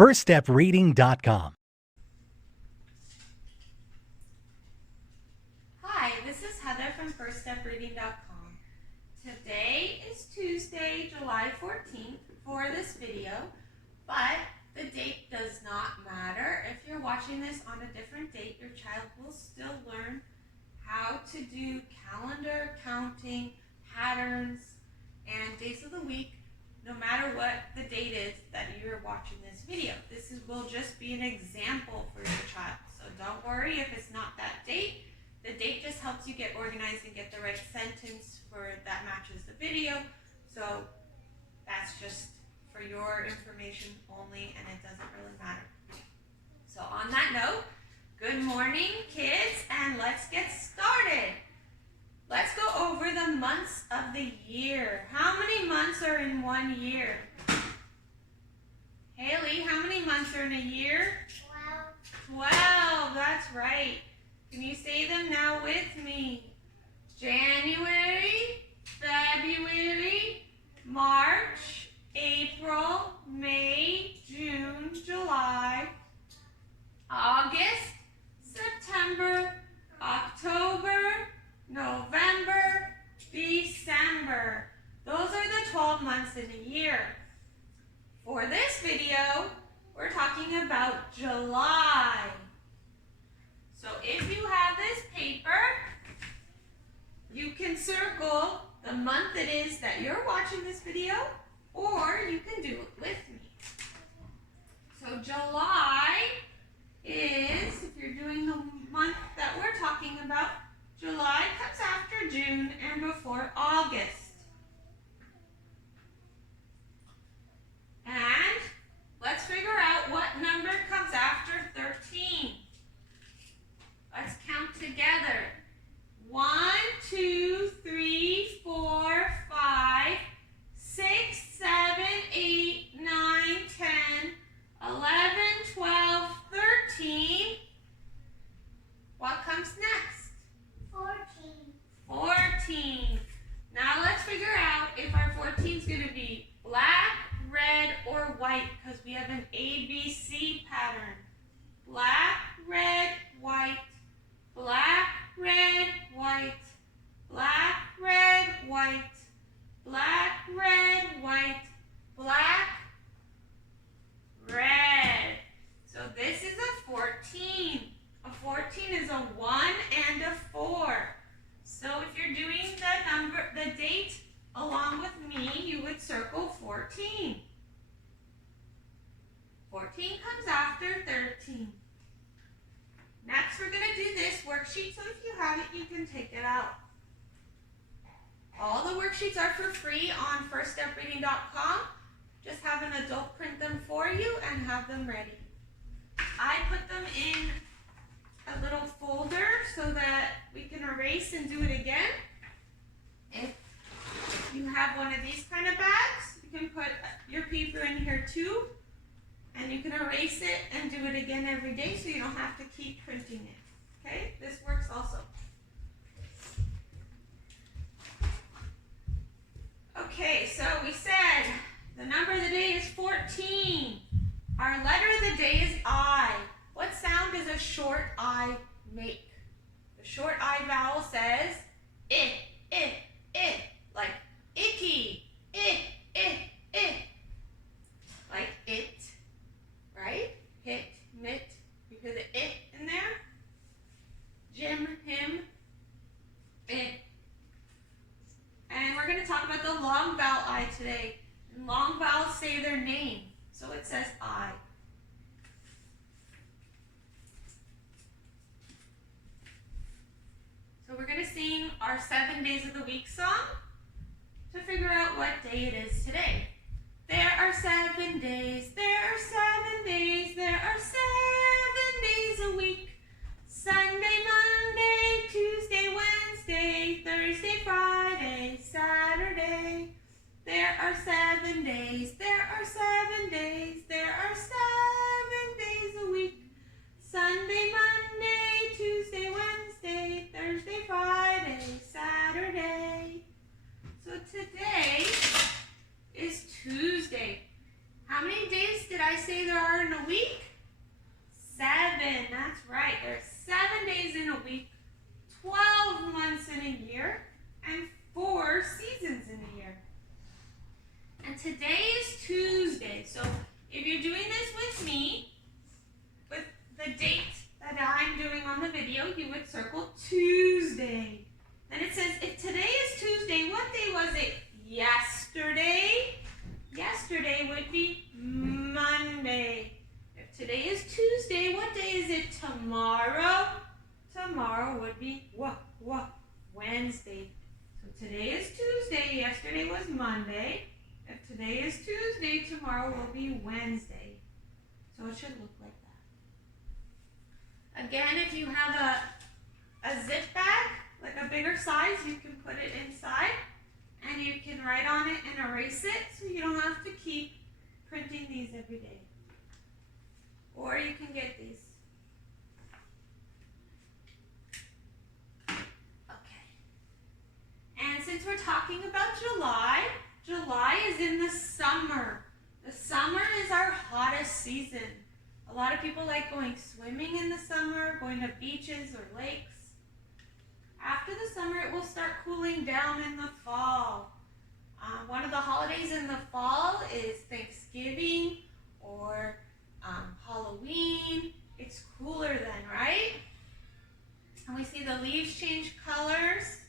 firststepreading.com. Hi, this is Heather from firststepreading.com. Today is Tuesday, July 14th for this video, but the date does not matter. If you're watching this on a different date, your child will still learn how to do calendar, counting, patterns, and days of the week, no matter what the date is that you're watching this video. Will just be an example for your child. So don't worry if it's not that date. The date just helps you get organized and get the right sentence that matches the video. So that's just for your information only, and it doesn't really matter. So on that note, good morning, kids, and let's get started. Let's go over the months of the year. How many months are in 1 year? Haley, how many months are in a year? 12. 12, that's right. Can you say them now with me? January, February, March, April, May, June, July, August, September, October, November, December. Those are the 12 months in a year. For this video, we're talking about July. So if you have this paper, you can circle the month it is that you're watching this video, or you can do it with me. So July is, if you're doing the month that we're talking about, July comes after June and before August. And let's figure out what number comes after 13. Let's count together. 1, 2, 3, 4, 5, 6, 7, 8, 9, 10, 11, 12, 13. What comes next? 14. Now let's figure out if our 14 is going to be black, red, or white, because we have an ABC pattern. Black, red, white, black, red, white, black, red, white, black, red, white, black, red. So this is a 14. A 14 is a 1 and a 4. So if you're doing the date along with me, you would circle 14. 14 comes after 13. Next, we're going to do this worksheet, so if you have it, you can take it out. All the worksheets are for free on firststepreading.com. Just have an adult print them for you and have them ready. I put them in a little folder so that we can erase and do it again. If you have one of these kind of bags, you can put your paper in here too, and you can erase it and do it again every day so you don't have to keep printing it. Okay, this works also. Okay, so we said the number of the day is 14. Our letter of the day is I. What sound does a short I make? The short I vowel says it, like icky, it, like it, right? Hit, mit, you hear the it in there? Jim, him, it. And we're going to talk about the long vowel I today. And long vowels say their name, so it says I. So we're going to sing our 7 days of the week song to figure out what day it is today. There are 7 days, there are 7 days, there are 7 days a week. Sunday, Monday, Tuesday, Wednesday, Thursday, Friday, Saturday. There are 7 days, there are 7 days, there are 7 days a week. Sunday, Monday, Tuesday, Wednesday, Thursday, Friday, Saturday. So today is Tuesday. How many days did I say there are in a week? 7. That's right. There are 7 days in a week, 12 months in a year, and 4 seasons in a year. And today is Tuesday. So if you're doing this with me, with the date that I'm doing on the video, you would circle Tuesday. Then it says, if today is Tuesday, what day was it? Yesterday. Yesterday would be Monday. If today is Tuesday, what day is it tomorrow? Tomorrow would be Wednesday. So today is Tuesday, yesterday was Monday. If today is Tuesday, tomorrow will be Wednesday. So it should look like that. Again, if you have a zip bag, like a bigger size, you can put it inside and you can write on it and erase it so you don't have to keep printing these every day. Or you can get these. Okay. And since we're talking about July, July is in the summer. The summer is our hottest season. A lot of people like going swimming in the summer, going to beaches or lakes. After the summer, it will start cooling down in the fall. One of the holidays in the fall is Thanksgiving or Halloween. It's cooler then, right? And we see the leaves change colors.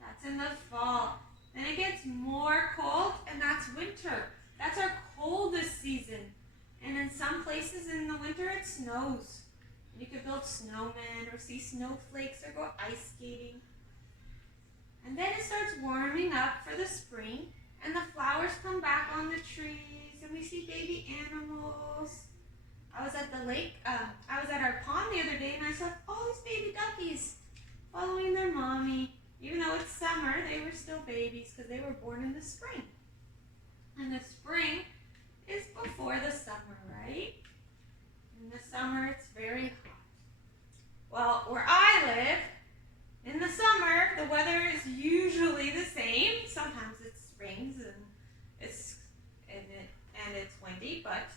That's in the fall. Then it gets more cold, and that's winter. That's our coldest season. And in some places in the winter, it snows. You could build snowmen or see snowflakes or go ice skating. And then it starts warming up for the spring, and the flowers come back on the trees, and we see baby animals. I was at the lake, I was at our pond the other day, and I saw all these baby duckies following their mommy. Even though it's summer, they were still babies because they were born in the spring. And the spring is before the summer, right? In the summer, it's very hot. Well, where I live, in the summer, the weather is usually the same. Sometimes it rains and it's windy, but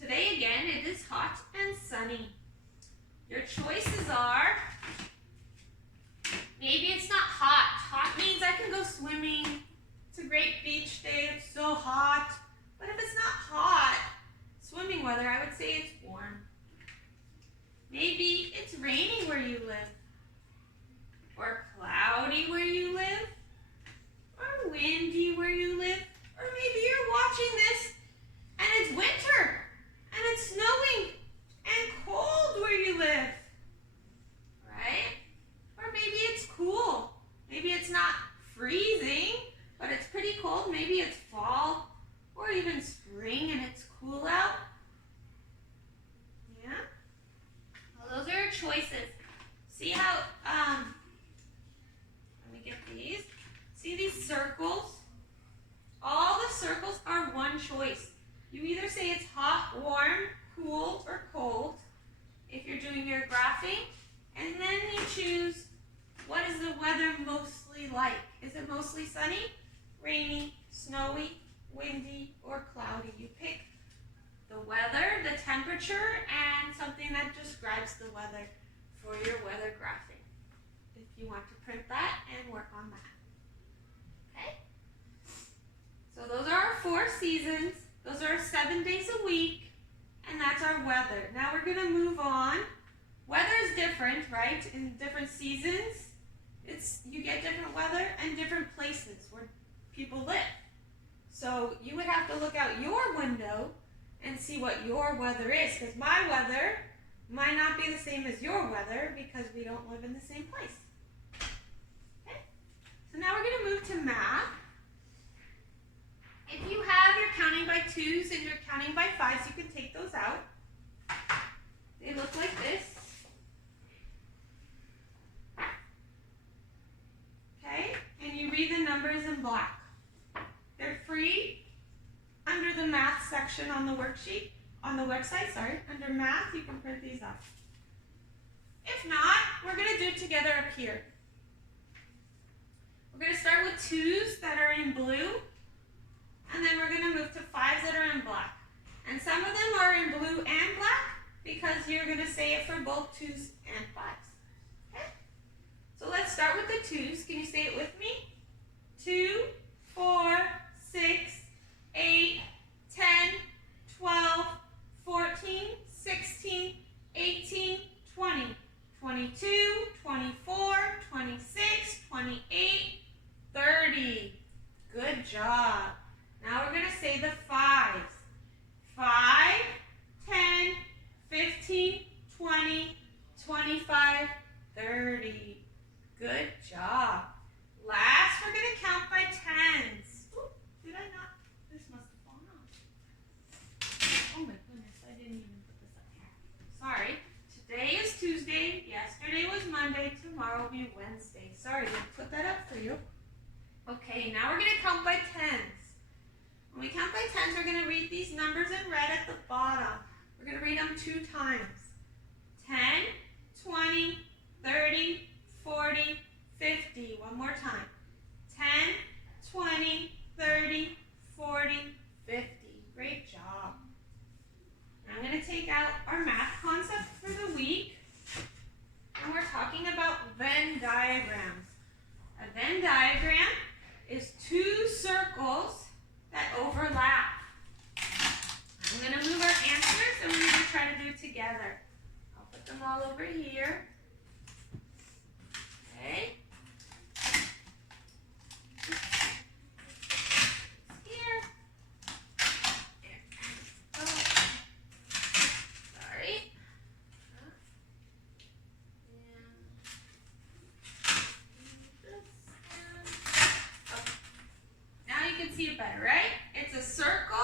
today again, it is hot and sunny. Your choices are, maybe it's not hot. Hot means I can go swimming. It's a great beach day. It's so hot. But if it's not hot, swimming weather, I would say it's warm. Maybe it's rainy where you live, or cloudy where you live, or windy where you live, or maybe you're watching this and it's winter and it's snowing and cold where you live, right? Or maybe it's cool. Maybe it's not freezing, but it's pretty cold. Maybe it's fall or even spring and it's cool out. Yeah? Well, those are your choices. See how, let me get these. See these circles? All the circles are one choice. You either say it's hot, warm, cool, or cold if you're doing your graphing, and then you choose what is the weather mostly like. Is it mostly sunny, rainy, snowy, windy, or cloudy? You pick the weather, the temperature, and something that describes the weather for your weather graphing if you want to print that and work on that. Okay? So those are our 4 seasons. Those are 7 days a week, and that's our weather. Now we're going to move on. Weather is different, right? In different seasons, you get different weather and different places where people live. So you would have to look out your window and see what your weather is, because my weather might not be the same as your weather because we don't live in the same place. Okay? So now we're going to move to math. If you have your counting by 2s and your counting by 5s, you can take those out. They look like this. Okay? And you read the numbers in black. They're free under the math section on the worksheet, on the website, under math, you can print these off. If not, we're going to do it together up here. We're going to start with 2s that are in blue, and then we're going to move to 5s that are in black. And some of them are in blue and black because you're going to say it for both 2s and 5s. Okay? So let's start with the 2s. Can you say it with me? 2, 4, 6, 8, 10, 12, 14, 16, 18, 20, 22, 24, 26, 28, 30. Good job. Now we're going to say the 5s. 5, 10, 15, 20, 25, 30. Good job. Last, we're going to count by 10s. Ooh, did I not? This must have fallen off. Oh my goodness, I didn't even put this up here. Sorry. Today is Tuesday. Yesterday was Monday. Tomorrow will be Wednesday. Sorry, didn't put that up for you. Okay, now we're going to count by 10s. When we count by 10s, we're going to read these numbers in red at the bottom. We're going to read them 2 times. 10, 20, 30, 40, 50. One more time. 10, 20, 30, 40, 50. Great job. Now I'm going to take out our math concept for the week. And we're talking about Venn diagrams. A Venn diagram is 2 circles that overlap. I'm going to move our answers and we're going to try to do it together. I'll put them all over here. Okay. Here. There. Oh. Sorry. Now you can see it better, right? It's a circle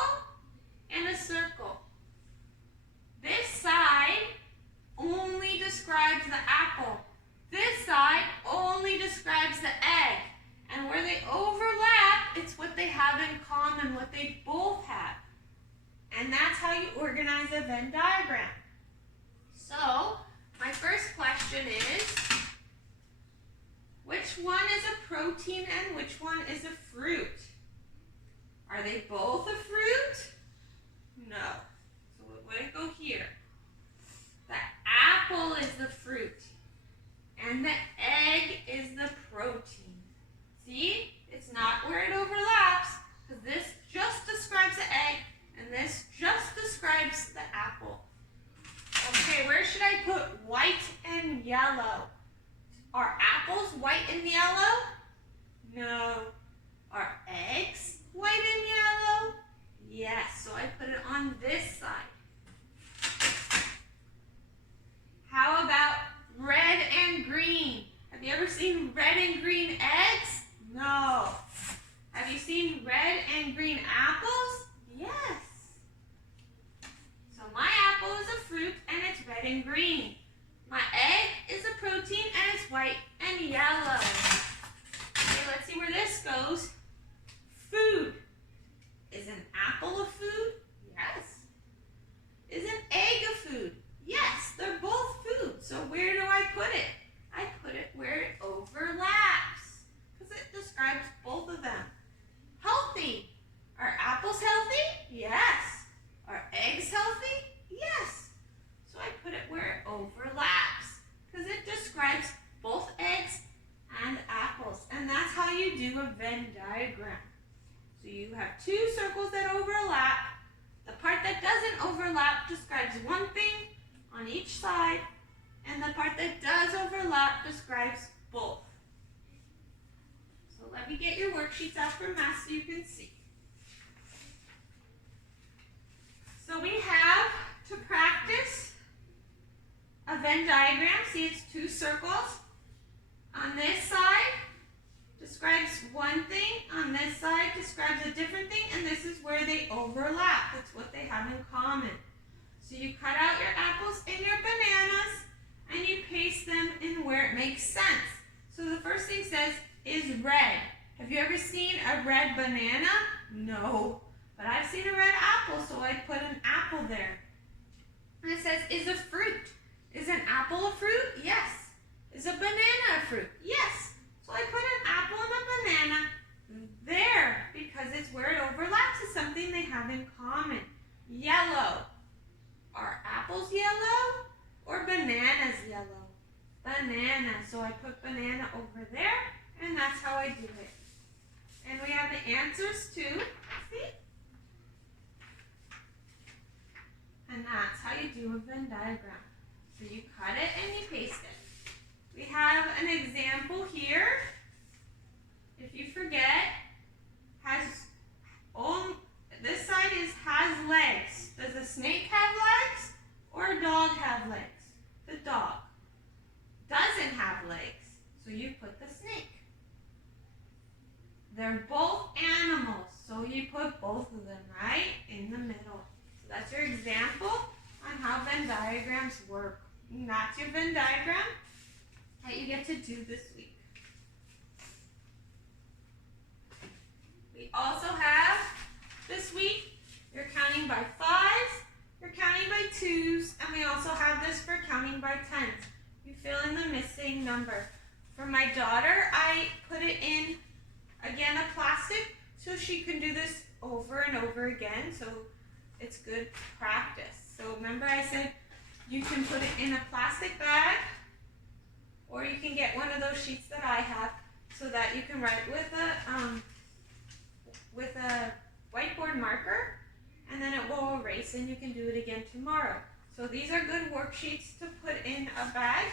and a circle. This side only describes the apple. This side only describes the egg. And where they overlap, it's what they have in common, what they both have. And that's how you organize a Venn diagram. So, my first question is, which one is a protein and which one is a fruit? Are they both a fruit? No. So we're going to go here. The apple is the fruit. And the egg is the protein. See? It's not where it overlaps, because this just describes the egg, and this just describes the apple. Okay, where should I put white and yellow? Are apples white and yellow? No. Are eggs white and yellow? Yes, so I put it on this side. How about red and green? Have you ever seen red and green eggs? No. Have you seen red and green apples? Yes. So my apple is a fruit and it's red and green. My egg is a protein and it's white and yellow. Okay, let's see where this goes. Food. Is an apple a food? Yes. Is an egg a food? Yes, they're both food. So where do I put it? I put it where it overlaps, because it describes both of them. Healthy. Are apples healthy? Yes. Are eggs healthy? Yes. So I put it where it overlaps, because it describes both eggs and apples. And that's how you do a Venn diagram. So you have 2 circles that overlap. The part that doesn't overlap describes one thing on each side, and the part that does overlap describes both. So let me get your worksheets out for math so you can see. So we have to practice a Venn diagram. See, it's 2 circles. On this side describes one thing, on this side describes a different thing, and this is where they overlap. That's what they have in common. So you cut out your apples and your bananas, and you paste them in where it makes sense. So the first thing says, is red. Have you ever seen a red banana? No. But I've seen a red apple, so I put an apple there. And it says, is a fruit. Is an apple a fruit? Yes. Is a banana a fruit? Yes. So I put an apple and a banana there because it's where it overlaps. It's something they have in common. Yellow. Are apples yellow or bananas yellow? Banana. So I put banana over there, and that's how I do it. And we have the answers too. See? And that's how you do a Venn diagram. So you cut it and you paste it. We have an example here. If you forget, this side has legs. Does a snake have legs or a dog have legs? The dog doesn't have legs, so you put the snake. They're both animals, so you put both of them right in the middle. So that's your example on how Venn diagrams work. And that's your Venn diagram that you get to do this week. We also have this week, you're counting by fives, you're counting by twos, and we also have this for counting by tens. You fill in the missing number. For my daughter, I put it in, again, a plastic, so she can do this over and over again, so it's good practice. So remember I said you can put it in a plastic bag, or you can get one of those sheets that I have, so that you can write with a whiteboard marker, and then it will erase and you can do it again tomorrow. So these are good worksheets to put in a bag,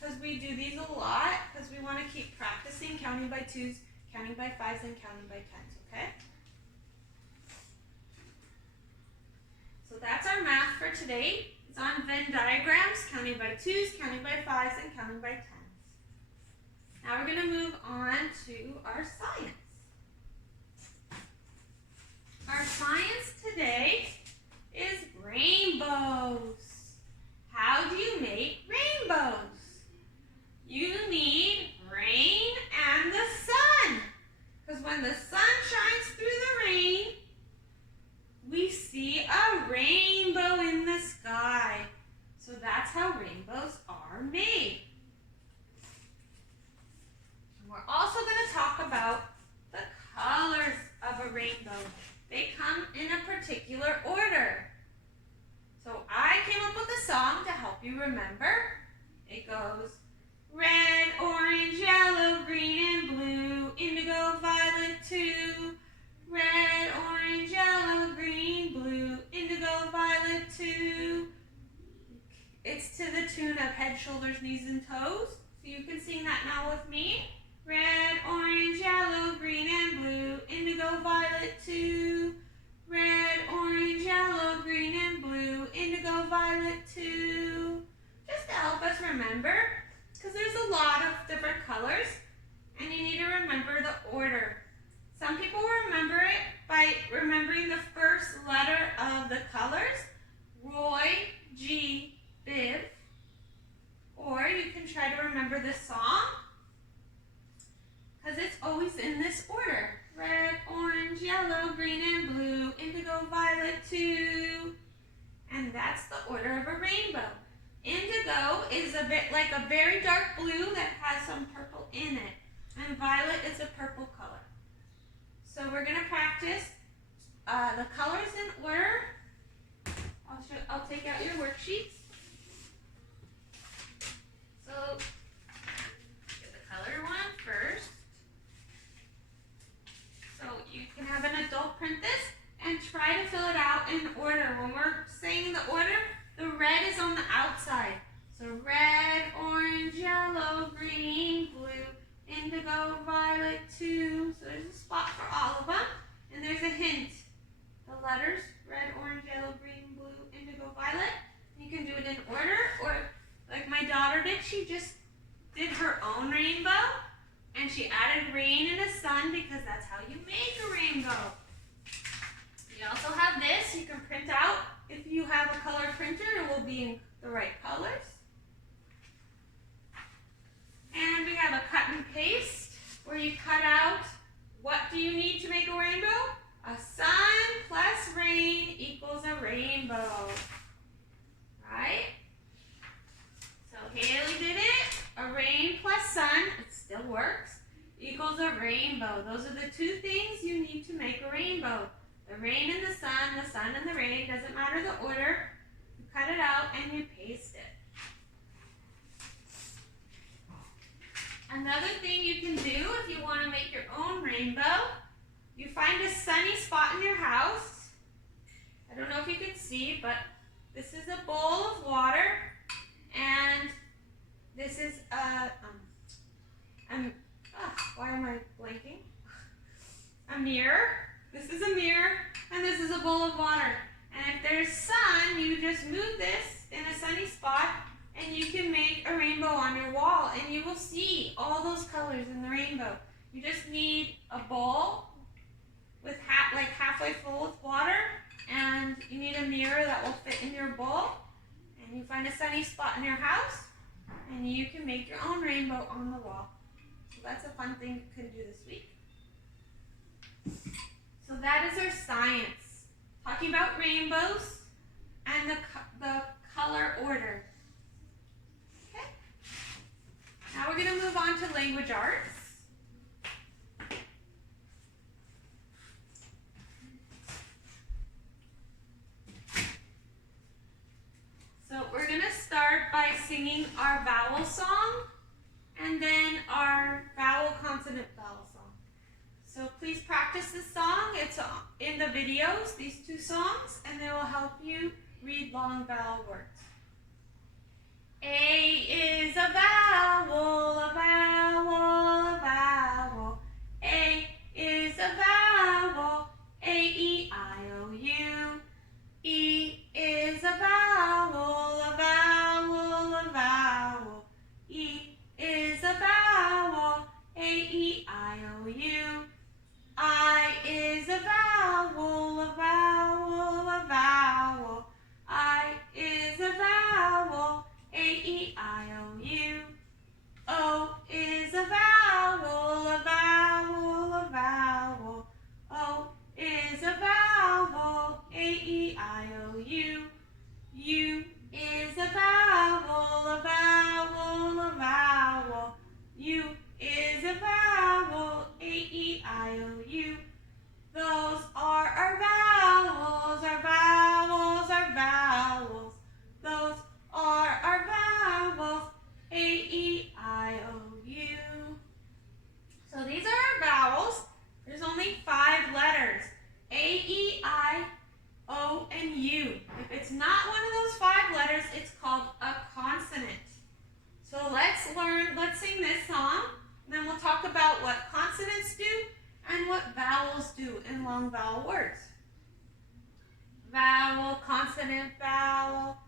because we do these a lot, because we want to keep practicing counting by twos, counting by fives, and counting by tens, okay? So that's our math for today. It's on Venn diagrams, counting by twos, counting by fives, and counting by tens. Now we're going to move on to our science. Our science today is rainbows. How do you make rainbows? You need rain and the sun. Because when the sun shines through the rain, we see a rainbow in the sky. So that's how rainbows are made. And we're also going to talk about the colors of a rainbow. They come in a particular order. So I came up with a song to help you remember. It goes red, orange, yellow, green, and blue, indigo, violet, too. Red, orange, yellow, green, blue, indigo, violet, too. It's to the tune of head, shoulders, knees, and toes. So you can sing that now with me. Red, orange, yellow, green, and blue, indigo, violet, too. Red, orange, yellow, green, and blue, indigo, violet, too. Just to help us remember, because there's a lot of different colors, and you need to remember the order. Some people remember it by remembering the first letter of the colors, Roy, G, Biv, or you can try to remember this song, because it's always in this order. Red, orange, yellow, green, and blue, indigo, violet, too. And that's the order of a rainbow. Indigo is a bit like a very dark blue that has some purple in it. And violet is a purple color. So we're going to practice the colors in order. I'll take out your worksheets. So get the color one first. So you can have an adult print this and try to fill it out in order. When we're saying the order, the red is on the outside. So red, orange, yellow, green, blue, indigo, violet, too. So there's a spot for all of them. And there's a hint. The letters, red, orange, yellow, green, blue, indigo, violet. You can do it in order, or like my daughter did, she just did her own rainbow. And she added rain and a sun because that's how you make a rainbow. You also have this you can print out. If you have a color printer, it will be in the right colors. And we have a cut and paste where you cut out what do you need to make a rainbow? A sun plus rain equals a rainbow. Right? So Haley did it. A rain plus sun, it still works, equals a rainbow. Those are the two things you need to make a rainbow. the rain and the sun and the rain, doesn't matter the order. You cut it out and you paste it. Another thing you can do if you want to make your own rainbow, you find a sunny spot in your house. I don't know if you can see, but this is a bowl of water, and this is why am I blanking? A mirror. This is a mirror, and this is a bowl of water. And if there's sun, you just move this in a sunny spot, and you can make a rainbow on your wall, and you will see all those colors in the rainbow. You just need a bowl with halfway full with water, and you need a mirror that will fit in your bowl, and you find a sunny spot in your house, and you can make your own rainbow on the wall. So that's a fun thing you can do this week. So that is our science, talking about rainbows and the color order. Okay. Now we're going to move on to language arts. So we're going to start by singing our vowel song and then our vowel consonant vowel song. So please practice this song. It's in the videos, these two songs, and they will help you read long vowel words. A is a vowel, a vowel, a vowel. A is a vowel, A-E-I-O-U. E is a vowel, a vowel, a vowel. E is a vowel, A-E-I-O-U. I is a vowel, a vowel, a vowel. I is a vowel, A-E-I-O-U. O is a vowel, a vowel, a vowel. O is a vowel, A-E-I-O-U. U is a vowel, a vowel, a vowel. U is a vowel, A-E-I-O-U. Those are our vowels, our vowels, our vowels. Those are our vowels, A-E-I-O-U. So these are our vowels. There's only 5 letters, A-E-I-O and U. If it's not one of those 5 letters, it's called a consonant. So let's sing this song, and then we'll talk about what consonants do and what vowels do in long vowel words. Vowel, consonant, vowel.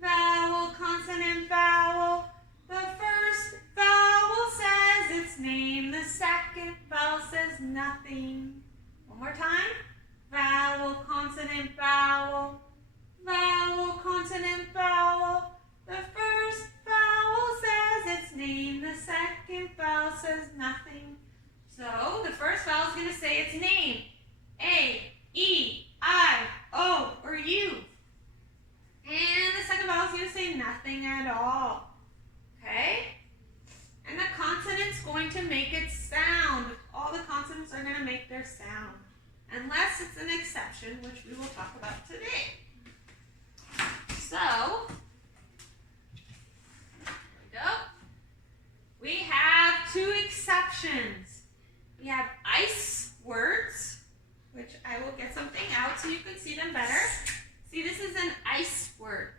Vowel, consonant, vowel. The first vowel says its name. The second vowel says nothing. One more time. Vowel, consonant, vowel. Vowel, consonant, vowel. The first vowel says its name. The second vowel says nothing. So the first vowel is going to say its name. A, E, I, O, or U. And the second vowel is going to say nothing at all. Okay? And the consonant's going to make its sound. All the consonants are going to make their sound. Unless it's an exception, which we will talk about today. So, there we go. We have 2 exceptions. We have ice words, which I will get something out so you can see them better. See, this is an ice word.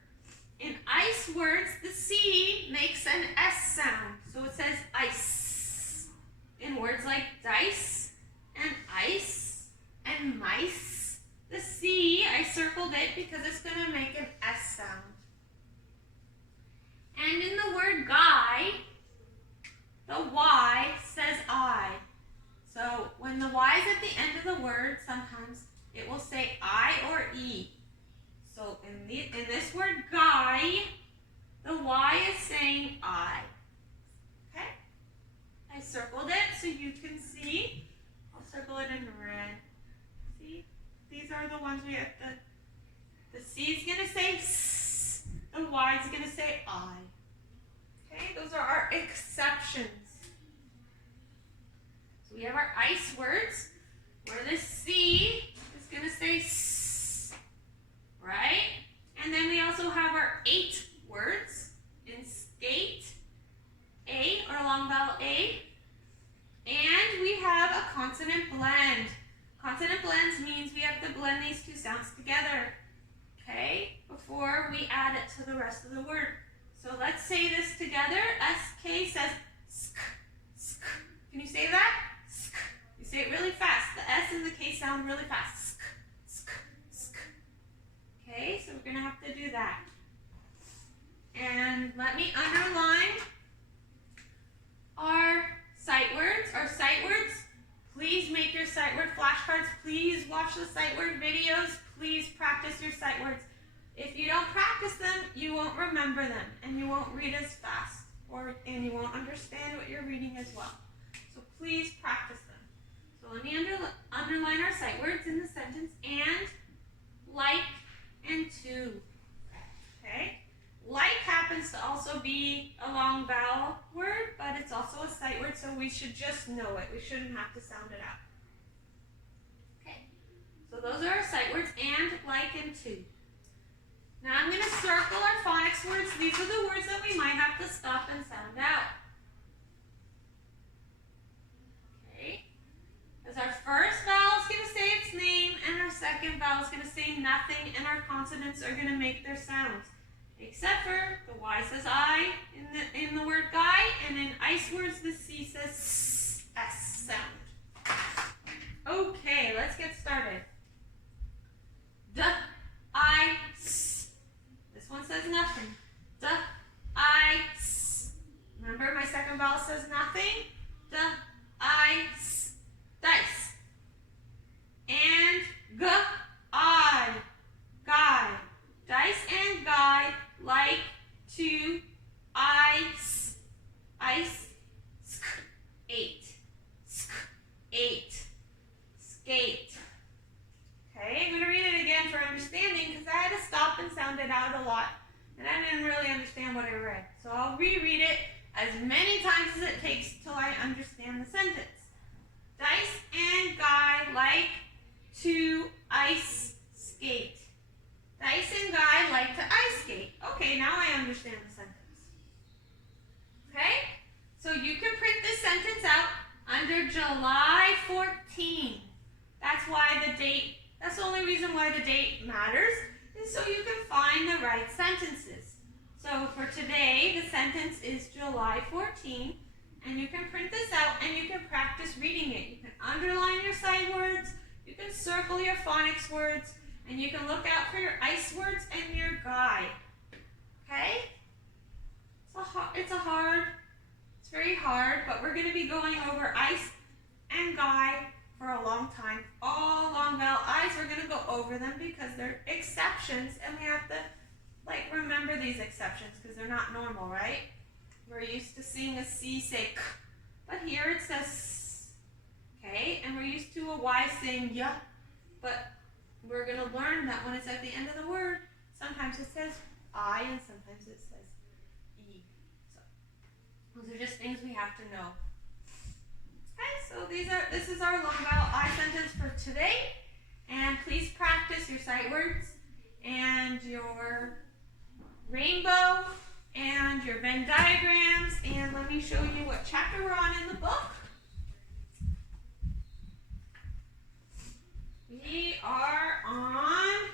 In ice words, the C makes an S sound. So it says ice. In words like dice and ice and mice, the C, I circled it because it's going to make an S sound. And in the word guy, the Y says I. So when the Y is at the end of the word, sometimes it will say I or E. So in this word guy, the Y is saying I. Okay? I circled it so you can see. I'll circle it in red. See? These are the ones we have. The C is going to say S. The Y is going to say I. Okay? Those are our exceptions. So we have our ice words where the C is going to say are 8 words. In skate, A, or long vowel A. And we have a consonant blend. Consonant blends means we have to blend these two sounds together, okay, before we add it to the rest of the word. So let's say this together. SK says sk, sk. Can you say that? Sk. You say it really fast. The S and the K sound really fast. Sk, sk, sk. Okay, so we're going to have to do that. And let me underline our sight words. Our sight words, please make your sight word flashcards. Please watch the sight word videos. Please practice your sight words. If you don't practice them, you won't remember them, and you won't read as fast, and you won't understand what you're reading as well. So please practice them. So let me underline our sight words in the sentence: and, like, and to. Okay? Like happens to also be a long vowel word, but it's also a sight word, so we should just know it. We shouldn't have to sound it out. Okay, so those are our sight words: and, like, and to. Now I'm going to circle our phonics words. These are the words that we might have to stop and sound out. Okay, because our first vowel is going to say its name, and our second vowel is going to say nothing, and our consonants are going to make their sounds. Except for the Y says I in the word guy, and in ice words the C says S sound. Okay, let's get started. D, I, S. This one says nothing. D, I, S. Remember, my second vowel says nothing. D, I, S. Dice. And G, I, guy. Dice and guy, like, to, ice, ice, sk, 8, sk, 8, skate. Okay, I'm going to read it again for understanding because I had to stop and sound it out a lot, and I didn't really understand what I read. So I'll reread it as many times as it takes till I understand the sentence. Dice and guy like to ice skate. Dice and guy like to ice skate. Okay, now I understand the sentence. Okay? So you can print this sentence out under July 14. That's why the date, that's the only reason why the date matters, is so you can find the right sentences. So for today, the sentence is July 14, and you can print this out and you can practice reading it. You can underline your sight words, you can circle your phonics words, and you can look out for your ice words and your guy. Okay? It's very hard, but we're going to be going over ice and guy for a long time. All long vowel I's, we're going to go over them because they're exceptions, and we have to remember these exceptions because they're not normal, right? We're used to seeing a C say k, but here it says s. Okay? And we're used to a Y saying y, but we're going to learn that when it's at the end of the word, sometimes it says I and sometimes it says E. So those are just things we have to know. Okay, so this is our long vowel I sentence for today. And please practice your sight words and your rainbow and your Venn diagrams. And let me show you what chapter we're on in the book. We are on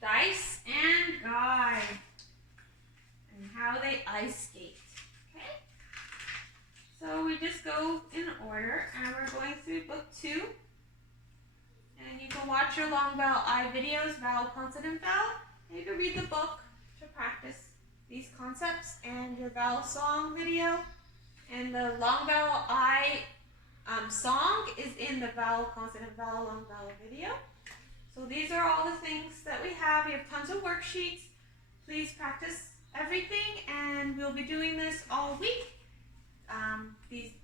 dice and guy and how they ice skate. Okay? So we just go in order, and we're going through book 2. And you can watch your long vowel I videos, vowel, consonant, vowel. And you can read the book to practice these concepts, and your vowel song video. And the long vowel I song is in the vowel, consonant, vowel, long vowel video. So these are all the things that we have. We have tons of worksheets. Please practice everything, and we'll be doing this all week.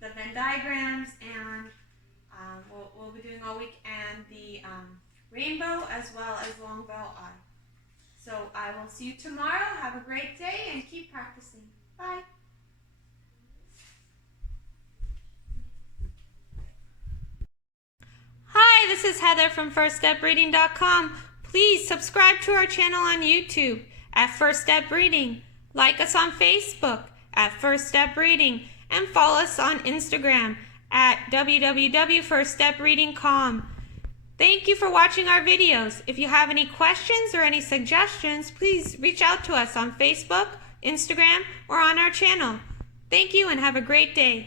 The Venn diagrams, and we'll be doing all week, and the rainbow as well as long vowel I. So I will see you tomorrow. Have a great day and keep practicing. Bye. Hi, this is Heather from FirstStepReading.com. Please subscribe to our channel on YouTube at First Step Reading. Like us on Facebook at First Step Reading, and follow us on Instagram at www.firststepreading.com. Thank you for watching our videos. If you have any questions or any suggestions, please reach out to us on Facebook, Instagram, or on our channel. Thank you and have a great day.